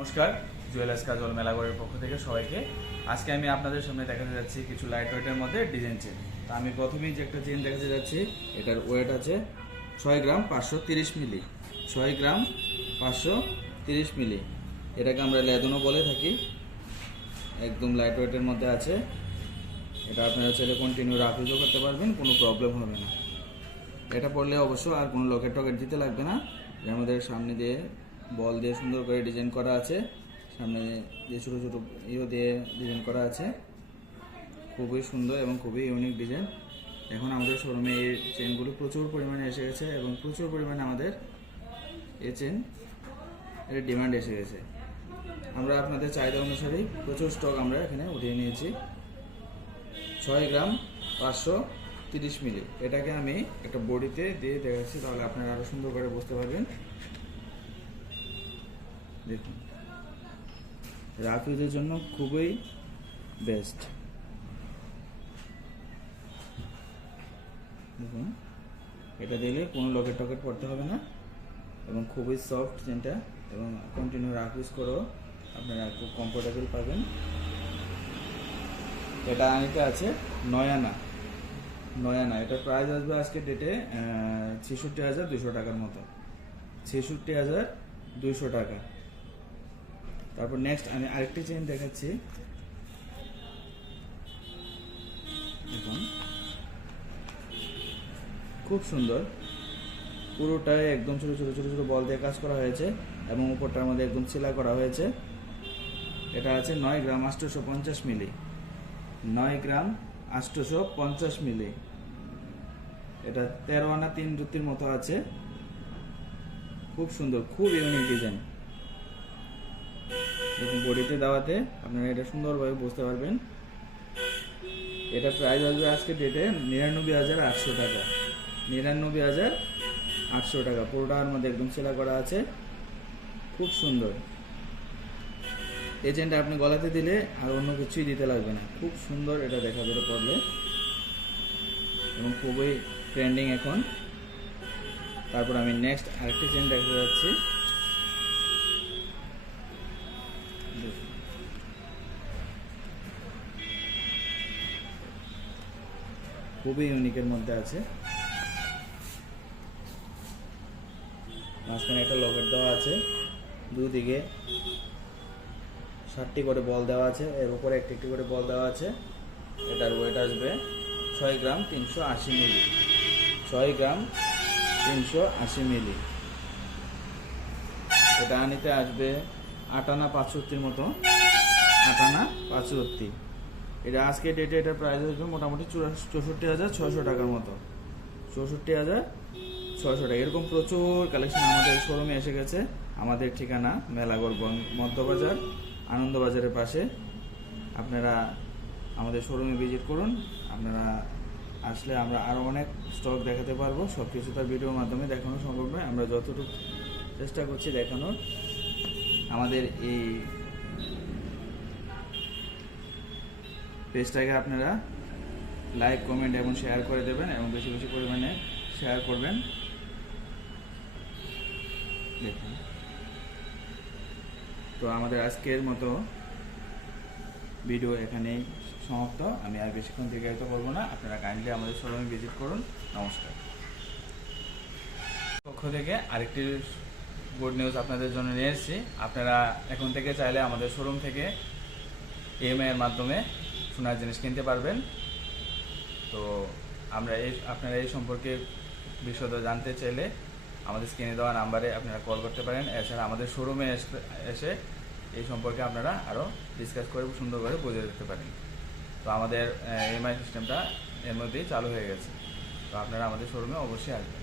নমস্কার, জুয়েলার্স কাজল মেলাগড়ের পক্ষ থেকে সবাইকে। আজকে আমি আপনাদের সামনে দেখাতে যাচ্ছি কিছু লাইট ওয়েটের মধ্যে ডিজাইন চেন। তো আমি প্রথমেই যে একটা চেন দেখাতে যাচ্ছি, এটার ওয়েট আছে 6 গ্রাম 530 মিলি। 6 গ্রাম 530 মিলি, এটাকে আমরা লেদনও বলে থাকি। একদম লাইট ওয়েটের মধ্যে আছে। এটা আপনারা চাইলে কন্টিনিউ রাফিউজও করতে পারবেন, কোনো প্রবলেম হবে না। এটা পড়লে অবশ্য আর কোনো লকেট টকেট দিতে লাগবে না। আমাদের সামনে দিয়ে বল দিয়ে সুন্দর করে ডিজাইন করা আছে, সামনে দিয়ে ছোটো ছোটো দিয়ে ডিজাইন করা আছে। খুবই সুন্দর এবং খুবই ইউনিক ডিজাইন। এখন আমাদের শোরুমে এই চেনগুলো প্রচুর পরিমাণে এসে গেছে এবং প্রচুর পরিমাণে আমাদের এই চেন এর ডিমান্ড এসে গেছে। আমরা আপনাদের চাহিদা অনুসারেই প্রচুর স্টক আমরা এখানে উঠিয়ে নিয়েছি। 6 গ্রাম 530 মিলি, এটাকে আমি একটা বডিতে দিয়ে দেখাচ্ছি, তাহলে আপনারা আরও সুন্দর করে বুঝতে পারবেন। দেখুন, রাফ ইউজের জন্য খুবই বেস্ট। দেখুন, এটা দিলে কোনো লকেট টকেট পড়তে হবে না এবং খুবই সফট চেনটা, এবং কন্টিনিউ রাফ ইউজ করেও আপনারা খুব কমফোর্টেবল পাবেন। এটা আনিতে আছে 9 আনা। এটার প্রাইস আসবে আজকে ডেটে 66,200 টাকার মতো। 66,200 টাকা। তারপর নেক্সট আমি আরেকটি চেন দেখাচ্ছি। দেখুন, খুব সুন্দর, পুরোটাই একদম ছোটো ছোটো ছোটো ছোটো বল দিয়ে কাজ করা হয়েছে এবং উপরটার মধ্যে একদম সেলাই করা হয়েছে। এটা আছে 9 গ্রাম 850 মিলি। 9 গ্রাম 850 মিলি। এটা 13 আনা 3 জুতির মতো আছে। খুব সুন্দর, খুব ইউনিক ডিজাইন। দেখুন, বডিতে দেওয়াতে আপনারা এটা সুন্দরভাবে বুঝতে পারবেন। এটা প্রাইস আসবে আজকে ডেটে 99,800 টাকা। 99,800 টাকা। পুরোটার মধ্যে একদম সেলাই করা আছে। খুব সুন্দর। এই চেনটা আপনি গলাতে দিলে আর অন্য কিছুই দিতে লাগবে না। খুব সুন্দর এটা দেখা যাবে পড়লে, এবং খুবই ট্রেন্ডিং এখন। তারপর আমি নেক্সট আরেকটি চেন দেখতে যাচ্ছি। খুবই ইউনিকের মধ্যে আছে। মাঝখানে একটা লকেট দেওয়া আছে, দুদিকে 7টি করে বল দেওয়া আছে, এর উপরে একটি একটি করে বল দেওয়া আছে। এটার ওয়েট আসবে 6 গ্রাম 380 মিলি। 6 গ্রাম 380 মিলি। এটা আনিতে আসবে 8 আনা 65 মতো। 8 আনা 65। এটা আজকে ডেটে এটার প্রাইস আসবে মোটামুটি 64,600 টাকার মতো। 64,600 টাকা। এরকম প্রচুর কালেকশন আমাদের শোরুমে এসে গেছে। আমাদের ঠিকানা মেলাগড় মধ্যবাজার, আনন্দবাজারের পাশে। আপনারা আমাদের শোরুমে ভিজিট করুন। আপনারা আসলে আমরা আরও অনেক স্টক দেখাতে পারবো। সব কিছু তার ভিডিওর মাধ্যমে দেখানো সম্ভব নয়, আমরা যতটুকু চেষ্টা করছি দেখানোর। আমাদের এই পেজটাকে আপনারা লাইক, কমেন্ট এবং শেয়ার করে দেবেন, এবং বেশি বেশি পরিমাণে শেয়ার করবেন। দেখুন, তো আমাদের আজকের মতো ভিডিও এখানেই সমাপ্ত। আমি আর বেশিক্ষণ দীর্ঘায়িত করবো না। আপনারা কাইন্ডলি আমাদের শোরুমে ভিজিট করুন। নমস্কার। পক্ষ থেকে আরেকটি গুড নিউজ আপনাদের জন্য নিয়ে এসেছি। আপনারা এখন থেকে চাইলে আমাদের শোরুম থেকে EMI এর মাধ্যমে সোনার জিনিস কিনতে পারবেন। তো আপনারা এই সম্পর্কে বিশদ জানতে চাইলে আমাদের স্ক্রিনে দেওয়া নাম্বারে আপনারা কল করতে পারেন। এছাড়া আমাদের শোরুমে এসে এই সম্পর্কে আপনারা আরও ডিসকাস করে সুন্দর করে বুঝে দিতে পারেন। তো আমাদের EMI সিস্টেমটা এর মধ্যেই চালু হয়ে গেছে। তো আপনারা আমাদের শোরুমে অবশ্যই আসবেন।